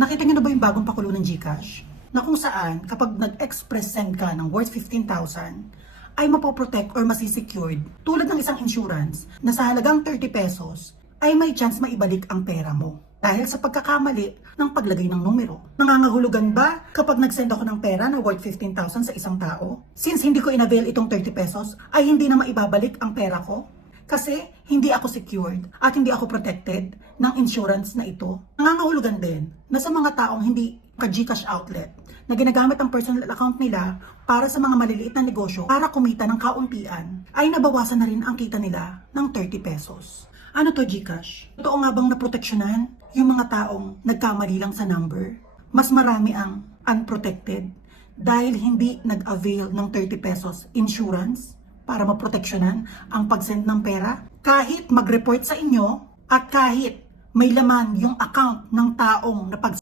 Nakita niyo na ba yung bagong pakulo ng GCash? Na kung saan, kapag nag-express send ka ng worth 15,000, ay mapoprotect or masisecured tulad ng isang insurance na sa halagang 30 pesos ay may chance maibalik ang pera mo dahil sa pagkakamali ng paglagay ng numero. Nangangahulugan ba kapag nag-send ako ng pera na worth 15,000 sa isang tao? Since hindi ko inavail itong 30 pesos, ay hindi na maibabalik ang pera ko? Kasi hindi ako secured at hindi ako protected ng insurance na ito. Nangangahulugan din na sa mga taong hindi ka-GCash outlet na ginagamit ang personal account nila para sa mga maliliit na negosyo para kumita ng kauntian, ay nabawasan na rin ang kita nila ng 30 pesos. Ano to GCash? Totoo nga bang naproteksyonan yung mga taong nagkamali lang sa number? Mas marami ang unprotected dahil hindi nag-avail ng 30 pesos insurance para maproteksyonan ang pag-send ng pera. Kahit mag-report sa inyo at kahit may laman yung account ng taong napag